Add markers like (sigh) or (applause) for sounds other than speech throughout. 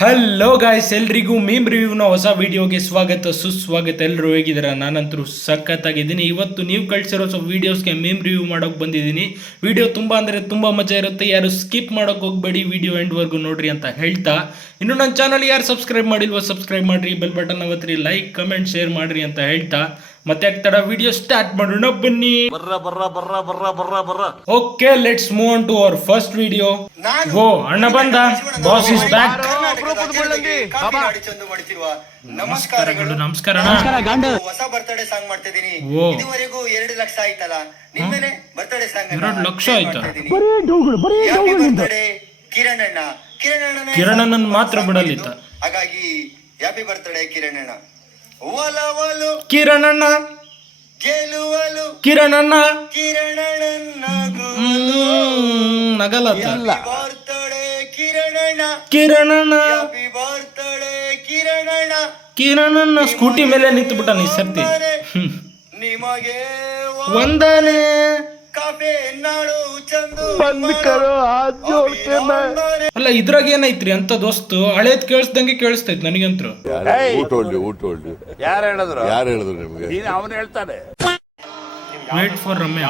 Hello guys ಎಲ್ರಿಗೂ ಮೀಮ್ ರಿವ್ಯೂನ ಹೊಸ ವಿಡಿಯೋಗೆ ಸ್ವಾಗತ, ಸುಸ್ವಾಗತ. ಎಲ್ಲರೂ ಹೇಗಿದ್ದೀರಾ? ನಾನಂತರೂ ಸಖತ್ತಾಗಿದ್ದೀನಿ. ಇವತ್ತು ನೀವು ಕಳಿಸಿರೋ ಸೊ ವೀಡಿಯೋಸ್ಗೆ ಮೀಮ್ ರಿವ್ಯೂ ಮಾಡೋಕೆ ಬಂದಿದ್ದೀನಿ. ವಿಡಿಯೋ ತುಂಬ ಅಂದರೆ ತುಂಬ ಮಜಾ ಇರುತ್ತೆ. ಯಾರು ಸ್ಕಿಪ್ ಮಾಡೋಕೆ ಹೋಗಬೇಡಿ ವಿಡಿಯೋ ಎಂಡ್ವರೆಗೂ ನೋಡ್ರಿ ಅಂತ ಹೇಳ್ತಾ. ಇನ್ನು ನನ್ನ ಚಾನಲ್ ಯಾರು ಸಬ್ಸ್ಕ್ರೈಬ್ ಮಾಡಿಲ್ವೋ ಸಬ್ಸ್ಕ್ರೈಬ್ ಮಾಡಿರಿ. ಬೆಲ್ ಬಟನ್ ಅವತ್ರಿ ಲೈಕ್ ಕಮೆಂಟ್ ಶೇರ್ ಮಾಡಿರಿ ಅಂತ ಹೇಳ್ತಾ. ಮತ್ತೆ ಆಗ್ತಾರ ವಿಡಿಯೋ ಸ್ಟಾರ್ಟ್ ಮಾಡೋಣ ಬನ್ನಿ. ಬರ್ರ ಬರ್ರ ಬರ್ರ ಬರ್ರ ಬರ್ರ ಬರ್ರ. Okay let's move on to our first video ಓ ಅಣ್ಣ ಬಂದ. ಬಾಸ್ ಇಸ್ ಬ್ಯಾಕ್ ನಮಸ್ಕಾರಗಳು. ನಮಸ್ಕಾರ ಅಣ್ಣ. ಹೊಸ ಬರ್ತ್ಡೇ ಸಾಂಗ್ ಮಾಡ್ತಿದ್ದೀನಿ. ಓ. ಇದುವರೆಗೂ ಎರಡು ಲಕ್ಷ ಆಯ್ತಲ್ಲ? ನಿಮ್ಮೇನೆ ಬರ್ತ್ಡೇ ಸಾಂಗ್ ಎರಡು ಲಕ್ಷ ಆಯ್ತು? ಬರ್ತಡೇ ಕಿರಣ್ ಅಣ್ಣ? ಕಿರಣ್ ಅಣ್ಣ ಕಿರಣ್ ಅಣ್ಣ ಮಾತ್ರ ಬಿಡಲಿತ್ತ. ಹಾಗಾಗಿ ಹ್ಯಾಪಿ ಬರ್ತ್ಡೇ ಕಿರಣ್ ಅಣ್ಣ. ಒಲವಲು ಕಿರಣಣ್ಣ. ಗೆಲುವಲು ಕಿರಣಣ್ಣ. ಅಣ್ಣ ನಗಲ ಅಣ್ಣನ ಹ್ಮ್, ಕಿರಣಣ್ಣ. ಕಿರಣಣ್ಣ. ಕಿರಣ್ ಕಿರಣಣ್ಣ. ಕಿರಣಣ್ಣ ಬರ್ತಡೇ ಸ್ಕೂಟಿ ಮೇಲೆ ನಿಂತು ಬಿಟ್ಟ ಈ ಸರ್ತಿ ನಿಮಗೆ ಒಂದನೇ ಅಲ್ಲ ಇದ್ರಾಗ ಏನೈತ್ರಿ ಅಂತ ದೋಸ್ತ? ಹಳೇದ್ ಕೇಳಿಸ್ದಂಗೆ ಕೇಳಿಸ್ತೈತ್ ನನಗಂತ್ರು. ಊಟ ಹೊಳ್ಳಿ ಊಟ ಹೊಳ್ಳಿ ಯಾರು ಹೇಳಿದ್ರು? ಯಾರು ಹೇಳಿದ್ರು ನಿಮ್ಗೆ? ನೀನು ಅವನು ಹೇಳ್ತಾನೆ. Wait for Ramya.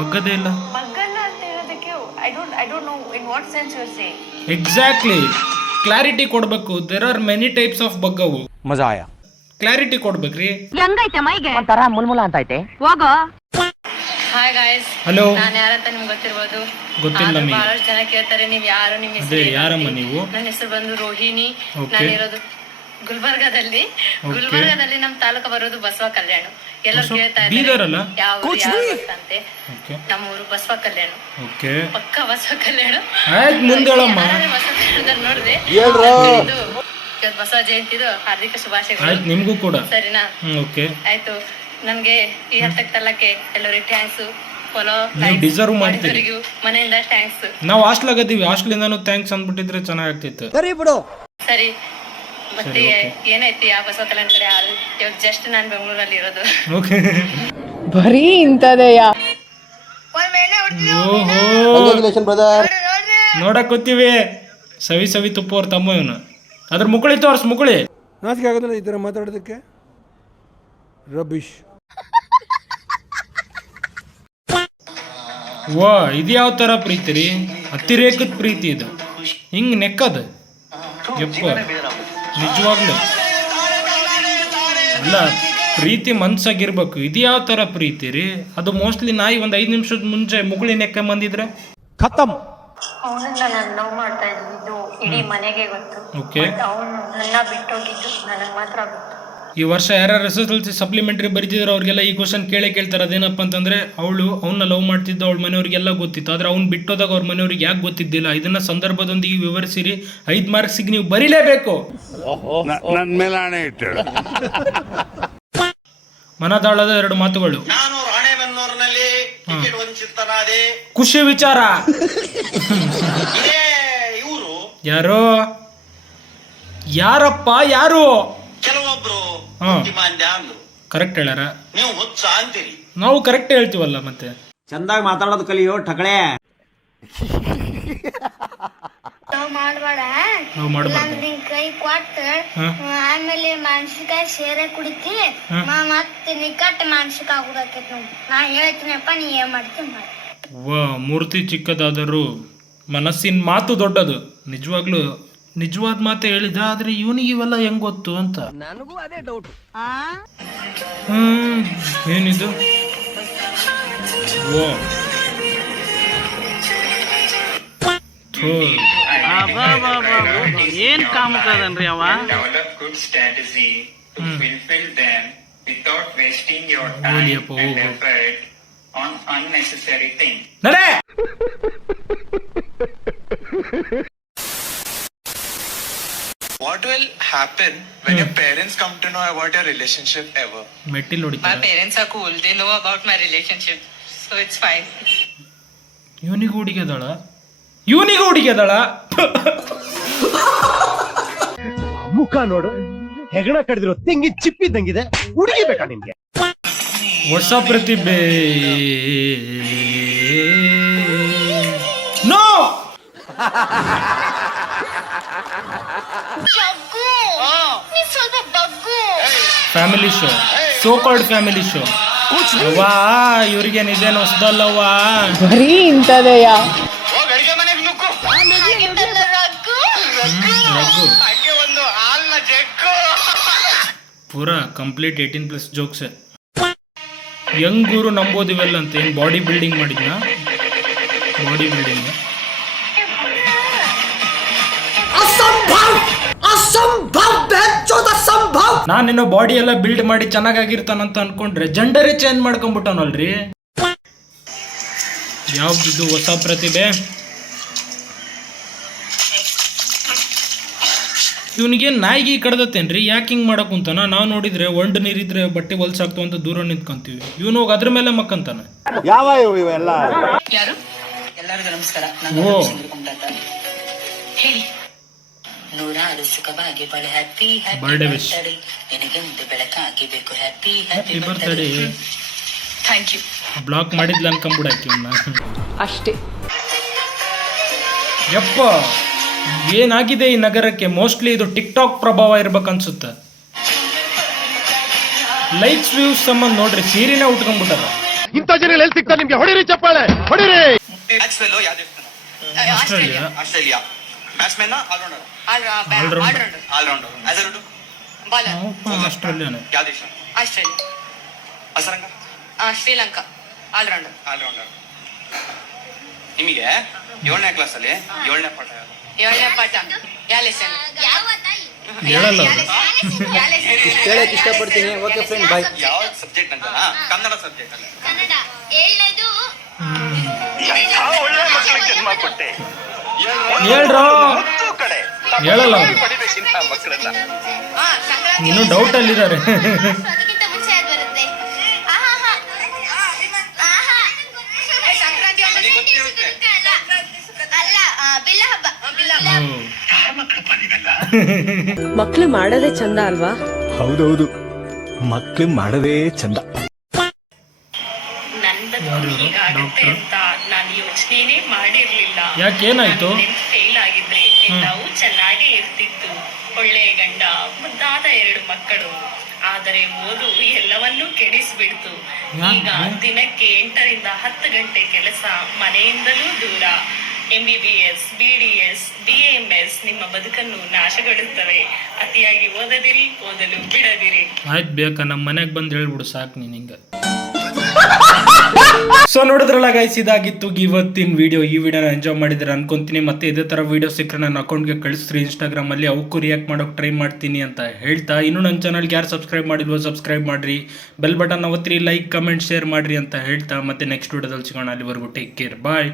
ಬಗ್ಗದೇ ಇಲ್ಲ. ಮಗನ ಅಂತ ಹೇಳೋದಕ್ಕೆ I don't I don't know in what sense you say exactly clarity ಕೊಡ್ಬೇಕು. There are many types of ಬಗ್ಗವು. ಮಜಾ ಆಯಾ ಕ್ಲಾರಿಟಿ ಕೊಡ್ಬೇಕ್ರಿ. ಹೆಂಗೈತೆ ಮೈಗೆ? ಒಂಥರ ಮುಲ್ಮುಲ ಅಂತ ಐತೆ. ಹೋಗೋ. ಹಾಯ್ ಗಾಯ್ಸ್ ಹಲೋ ನಾನು ಯಾರಂತ ನಿಮ್ಗೆ ಗೊತ್ತಿರ್ಬೋದು? ಗೊತ್ತಿಲ್ಲ. ಬಹಳಷ್ಟು ಜನ ಕೇಳ್ತಾರೆ ನೀವು ಯಾರು? ನಿಮ್ಮ ಹೆಸರು ಏನು ಯಾರಮ್ಮ ನೀವು? ನನ್ನ ಹೆಸರು ಬಂದು ರೋಹಿಣಿ. ನಾನು ನಾನಿರೋದು ಗುಲ್ಬರ್ಗಾದಲ್ಲಿ. ಗುಲ್ಬರ್ಗಾದಲ್ಲಿ ನಮ್ಮ ತಾಲೂಕು ಬರೋದು ಬಸವ ಕಲ್ಯಾಣ. ಎಲ್ಲರೂ ಕೇಳ್ತಾರೆ ಕೇಳ್ತಾ ಅಲ್ಲ? ಇದ್ದಾರೆ ಯಾವ ಅಂತೆ. ನಮ್ಮೂರು ಬಸವ ಕಲ್ಯಾಣ. ಪಕ್ಕ ಬಸವ ಕಲ್ಯಾಣ. ಬಸವ ಕಲ್ಯಾಣದಲ್ಲಿ ನೋಡಿದ್ರೆ ಇದು ಬಸವ ಜಯಂತಿದು ಹಾರ್ದಿಕ ಶುಭಾಶಯಗಳು. ನಿಮಗೂ ಕೂಡ. ಸರಿನಾ? ಓಕೆ ಆಯ್ತು. ನಮ್ಗೆ ಈ ಹಂತಕ್ಕೆ ತಲ್ಲಕ್ಕೆ ಎಲ್ಲರಿಗೆ ಥ್ಯಾಂಕ್ಸ್ ಫಾಲೋ ನೀವು ಡಿಸರ್ವ್ ಮಾಡ್ತೀರಿ. ಮನೆಯಿಂದ ಥ್ಯಾಂಕ್ಸ್ ನಾವು ಹಾಸ್ಟೆಲ್ ಆಗದೀವಿ ಹಾಸ್ಟೆಲಿಂದಾನು ಥ್ಯಾಂಕ್ಸ್ ಅಂದ್ಬಿಟ್ಟಿದ್ರೆ ಚೆನ್ನಾಗ್ತಿತ್ತು ಸರಿ ಮತ್ತೆ ಏನೈತಿ ಆ ಬಸವ ಕಲ್ಯಾಣ ಕಡೆ ಹಾಲ್ ಇವಾಗ ಜಸ್ಟ್ ನಾನ್ ಬೆಂಗಳೂರಲ್ಲಿ ಇರೋದು. ಓಕೆ ಬರೀ ಇಂಥದೆಯಾ? ಓಹೋ. ನೋಡಕ್ ಗೊತ್ತೀವಿ. ಸವಿ ಸವಿ ತುಪ್ಪ ಅವ್ರ ತಮ್ಮ ಇವನು. ಅದ್ರ ಮುಕುಳಿ ತೋರ್ಸ್ ಮುಕುಳಿ. ನಾಚಿಕೆ ಆಗೋದಿಲ್ಲ ಈ ಥರ ಮಾತಾಡೋದಕ್ಕೆ? ರಬೀಶ್ ವಾ ಇದು ಯಾವ ಥರ ಪ್ರೀತಿ ರೀ? ಅತಿರೇಕದ ಪ್ರೀತಿ ಇದು. ಹಿಂಗೆ ನೆಕ್ಕದ? ಯಪ್ಪ ನಿಜವಾಗ್ಲು. ಅಲ್ಲ ಪ್ರೀತಿ ಮನ್ಸಾಗಿರ್ಬೇಕು. ಇದು ಯಾವ ತರ ಪ್ರೀತಿ ರೀ? ಅದು ಮೋಸ್ಟ್ಲಿ ನಾಯಿ ಒಂದು ಐದು ನಿಮಿಷದ ಮುಂಚೆ ಮುಗುಳಿ ನೆಕ್ಕ ಬಂದಿದ್ರೆ? ಖತಮ್ ಅವನನ್ನ ನಾನು ಲವ್ ಮಾಡ್ತಾ ಇದ್ದು ಇಡೀ ಮನೆಗೆ ಗೊತ್ತು. ಓಕೆ ಅವನು ನನ್ನ ಬಿಟ್ಟೋಗಿದ್ದು ನನಗೆ ಮಾತ್ರ ಗೊತ್ತು. ಈ ವರ್ಷ ಯಾರ್ಯಾರು S S L C supplementary ಬರೀತಿದ್ರು ಅವ್ರಿಗೆಲ್ಲ ಈ ಕ್ವಶನ್ ಕೇಳೇ ಕೇಳ್ತಾರೆ. ಅದೇನಪ್ಪ ಅಂತಂದ್ರೆ ಅವಳು ಅವನ್ನ ಲವ್ ಮಾಡ್ತಿದ್ದ ಅವಳ ಮನೆಯವ್ರಿಗೆಲ್ಲ ಗೊತ್ತಿತ್ತು. ಆದ್ರೆ ಅವ್ನು ಬಿಟ್ಟೋದಾಗ ಅವ್ರ ಮನೆಯವ್ರಿಗೆ ಯಾಕೆ ಗೊತ್ತಿದ್ದಿಲ್ಲ? ಇದನ್ನ ಸಂದರ್ಭದೊಂದಿಗೆ ವಿವರಿಸಿರಿ. ಐದ್ ಮಾರ್ಕ್ಸಿಗೆ ನೀವು ಬರೀಲೇಬೇಕು. (laughs) ಮನದಾಳದ ಎರಡು ಮಾತುಗಳು. ನಾನು ರಾಣೆಬೆನ್ನೂರಿನಲ್ಲಿ ಟಿಕೆಟ್ ವಂಚಿತನಾದೆ. ಖುಷಿ ವಿಚಾರ. (laughs) ಯಾರೋ? ಯಾರಪ್ಪ? ಯಾರು? ಕೆಲವೊಬ್ರು ಹಾ. ಬುದ್ಧಿಮಾಂದ್ಯ ಅಂದ್ರು. ಕರೆಕ್ಟ್ ಹೇಳ್ಯಾರ. ನೀವು ಹುಚ್ಚ ಅಂತೀರಿ. ನಾವು ಕರೆಕ್ಟ್ ಹೇಳ್ತೀವಲ್ಲ ಮತ್ತೆ. ಚಂದಾಗಿ ಮಾತಾಡೋದು ಕಲಿಯೋ ಠಕಳೆ ನಾವ್ ಮಾಡ್ಬೇಡ. ನಾವು ಮಾಡಬಾರ್ದು. ನಿನ್ ಕೈ ಕೊಟ್ಟ ಆಮೇಲೆ ಮಾನಸಿಕಾಯಿ ಸೇರೆ ಕುಡಿತಿ. ಹಾ. ಮತ್ತೆ ನಿಕಟ್ ಮಾನಸಿಕ ಆಗುದಾಕೈತಿ ನೋಡ್. ನಾ ಹೇಳ್ತೀನಪ್ಪ ನೀ ಏನ್ ಮಾಡ್ತೀನಿ ಮಾಡಿ. ವಾ ಮೂರ್ತಿ ಚಿಕ್ಕದಾದರೂ ಮನಸ್ಸಿನ ಮಾತು ದೊಡ್ಡದು. ನಿಜವಾಗ್ಲೂ ನಿಜವಾದ ಮಾತೆ ಹೇಳಿದ ಆದ್ರೆ ಇವನಿಗೆ ಇವೆಲ್ಲ ಹೆಂಗ್ ಗೊತ್ತು ಅಂತ? ನನಗೂ ಅದೇ ಡೌಟ್ ಏನಿದು? ಏನ್ ಕಾಮಕ್ರಿ ಅವ? Develop good strategy on unnecessary thing happen when your parents come to know about your relationship ever? ಮೆಟ್ಟಿಲ್ My ಹೊಡಿತಾರೆ parents are cool. They know about my relationship. So it's fine. ಇವನಿಗೂ ಹುಡುಗಿ ಅದಾಳ ಇವನಿಗೂ ಹುಡುಗಿ ಅದಾಳ ಮುಖ ನೋಡು ಹೆಗಣ ಕಡಿದಿರೋ ತೆಂಗಿ ಚಿಪ್ಪಿದ್ದಂಗಿದೆ ಹುಡುಗಿ ಬೇಕಾ ನಿಮ್ಗೆ ಹೊಸ ಪ್ರತಿಭೆ no family show so called family show ವಾ ಇವ್ರಿಗೆ ಇದೇನು ಹೊಸದಲ್ಲವ್ವಾ? ಬರೀ ಇಂಥದಯ್ಯ ಪೂರ ಕಂಪ್ಲೀಟ್ ಏಯ್ಟೀನ್ ಪ್ಲಸ್ ಜೋಕ್ಸ್ ಹೆಂಗೂರು ನಂಬೋದು ಇವೆಲ್ಲ ಅಂತ ಏನು ಬಾಡಿ ಬಿಲ್ಡಿಂಗ್ ಮಾಡಿದ್ನಾ? ಬಾಡಿ ಬಿಲ್ಡಿಂಗ್ ನಾನೇನೋ ಬಾಡಿ ಎಲ್ಲ ಬಿಲ್ಡ್ ಮಾಡಿ ಚೆನ್ನಾಗಾಗಿರ್ತಾನಂತ ಅನ್ಕೊಂಡ್ರೆ ಜೆಂಡರೇ ಚೇಂಜ್ ಮಾಡ್ಕೊಂಡ್ಬಿಟ್ಟವನಲ್ರಿ ಯಾವ್ದಿದ್ದು ಹೊಸ ಪ್ರತಿಭೆ? ಇವನಿಗೆ ನಾಯಿಗೆ ಕಡ್ದತ್ತೇನ್ರಿ? ಯಾಕೆ ಹಿಂಗೆ ಮಾಡಕ್ ಕುಂತಾನ? ನಾವು ನೋಡಿದ್ರೆ ಒಂಡ್ ನೀರಿದ್ರೆ ಬಟ್ಟೆ ಹೊಲ್ಸಾಕ್ತು ಅಂತ ದೂರ ನಿಂತ್ಕೊಂತೀವಿ. ಇವನು ಹೋಗಿ ಅದ್ರ ಮೇಲೆ ಮಕ್ಕಂತಾನ. ಯಾರು? ಎಲ್ಲರಿಗೂ ನಮಸ್ಕಾರ. ಓ. ಹೇಳಿ. ನೂರಾರು ಸುಖವಾಗಿ ಬಾಳೆ ಹ್ಯಾಪಿ ಹ್ಯಾಪಿ ಬರ್ತ್ಡೇ. ನಿನಗೆ ಮುಂದೆ ಬೆಳಕಾಗಿ ಬೇಕು. Happy happy birthday thank you block ಮಾಡಿದ್ಲ ಅನ್ಕೊಂಬಿಡಾಕಿ ಇವನ್ನ ಅಷ್ಟೇ. ಯಪ್ಪ ಏನಾಗಿದೆ ಈ ನಗರಕ್ಕೆ? ಮೋಸ್ಟ್ಲಿ ಇದು ಟಿಕ್ ಟಾಕ್ ಪ್ರಭಾವ ಇರ್ಬೇಕನ್ಸುತ್ತೆ. ಲೈಕ್ಸ್ ವ್ಯೂಸ್ ಸಂಬಂಧ ನೋಡ್ರಿ ಸೀರೆನೇ ಉಟ್ಕೊಂಡ್ಬಿಟ್ಟಾರ ಇಂಥ ಜನ ಎಲ್ಲಿ ಸಿಗ್ತಾರೆ ನಿಮ್ಗೆ? ಹೊಡಿರಿ ಚಪ್ಪಾಳೆ ಹೊಡಿರಿ! Australia Australia batsman allrounder allrounder allrounder as ಆಸ್ಟ್ರೇಲಿಯಾನೇ. ಯಾವ ದೇಶ? Australia. Hasaranga Sri Lanka. Allrounder allrounder ನಿಮಗೆ ಏಳನೇ ಕ್ಲಾಸ್ ಅಲ್ಲಿ ಏಳನೇ ಪಾಠ ಏಳನೇ ಪಾಠ. ಯಾವ ಲೆಸನ್ ಹೇಳಲ್ಲ. ಹೇಳಕ್ ಇಷ್ಟಪಡ್ತೀನಿ. ಓಕೆ ಫ್ರೆಂಡ್ ಬಾಯ್ ಯಾವ ಸಬ್ಜೆಕ್ಟ್ ಅಂತ ಕನ್ನಡ ಸಬ್ಜೆಕ್ಟ್ ಅಲ್ಲ. ಕನ್ನಡ. ಏಳನೇದು? ಒಳ್ಳೆ ಮಕ್ಕಳಿಗೆ ಜನ್ಮ ಕೊಟ್ಟೆ ಹೇಳ್ರೋ. ಹೇಳಲ್ಲ ಪಡಿಬೇಕಿಂತ ಮಕ್ಕಳನ್ನ ಸಂಕ್ರಾಂತಿ ಇನ್ನು ಡೌಟ್ ಅಲ್ಲಿದ್ದಾರೆ ಮಕ್ಳು ಮಾಡೋದೇ ಚಂದ ಅಲ್ವಾ? ಹೌದೌದು. ಮಕ್ಳು ಮಾಡದೇ ಚಂದ. ಯಾಕೆ ಏನಾಯ್ತು? ಫೇಲ್ ಆಗಿದ್ರೆ. ಎಲ್ಲವೂ ಚೆನ್ನಾಗಿ ಇರ್ತಿತ್ತು. ಒಳ್ಳೆ ಗಂಡ ಮುದ್ದಾದ ಎರಡು ಮಕ್ಕಳು. ಆದರೆ ಓದು ಎಲ್ಲವನ್ನೂ ಕೆಡಿಸ್ಬಿಡ್ತು. ಈಗ ದಿನಕ್ಕೆ ಎಂಟರಿಂದ ಹತ್ತು ಗಂಟೆ ಕೆಲಸ ಮನೆಯಿಂದಲೂ ದೂರ. ಎಂಬಿಬಿಎಸ್ ಬಿಡಿಎಸ್ ಬಿಎಂಎಸ್ ನಿಮ್ಮ ಬದುಕನ್ನು ನಾಶಗೊಳಿಸುತ್ತವೆ. ಅತಿಯಾಗಿ ಓದದಿರಿ ಓದಲು ಬಿಡದಿರಿ. ಆಯ್ತು ಬೇಕಾ ನಮ್ಮ ಮನೆಗೆ ಬಂದು ಹೇಳ್ಬಿಡು ಸಾಕು ನೀನು ಹಿಂಗೆ. ಸೊ ನೋಡಿದ್ರಲ್ಲ ಗೈಸ್ ಇದಾಗಿತ್ತು ಇವತ್ತಿನ ವಿಡಿಯೋ ಈ ವಿಡಿಯೋನ ಎಂಜಾಯ್ ಮಾಡಿದ್ರೆ ಅನ್ಕೊಂತೀನಿ. ಮತ್ತೆ ಇದೇ ತರ ವಿಡಿಯೋ ಸಿಕ್ಕರೆ ನನ್ನ ಅಕೌಂಟ್ಗೆ ಕಳಿಸ್ರಿ. ಇನ್ಸ್ಟಾಗ್ರಾಮಲ್ಲಿ ಅವಕ್ಕೂ ರಿಯಾಕ್ಟ್ ಮಾಡೋಕೆ ಟ್ರೈ ಮಾಡ್ತೀನಿ ಅಂತ ಹೇಳ್ತಾ. ಇನ್ನು ನನ್ನ ಚಾನಲ್ಗೆ ಯಾರು ಸಬ್ಸ್ಕ್ರೈಬ್ ಮಾಡಿಲ್ವೋ ಸಬ್ಸ್ಕ್ರೈಬ್ ಮಾಡ್ರಿ. ಬೆಲ್ ಬಟನ್ ಒತ್ತಿರಿ ಲೈಕ್ ಕಮೆಂಟ್ ಶೇರ್ ಮಾಡ್ರಿ ಅಂತ ಹೇಳ್ತಾ. ಮತ್ತೆ ನೆಕ್ಸ್ಟ್ ವಿಡಿಯೋದಲ್ಲಿ ಸಿಗೋಣ. ಅಲ್ಲಿವರೆಗೂ ಟೇಕ್ ಕೇರ್ ಬಾಯ್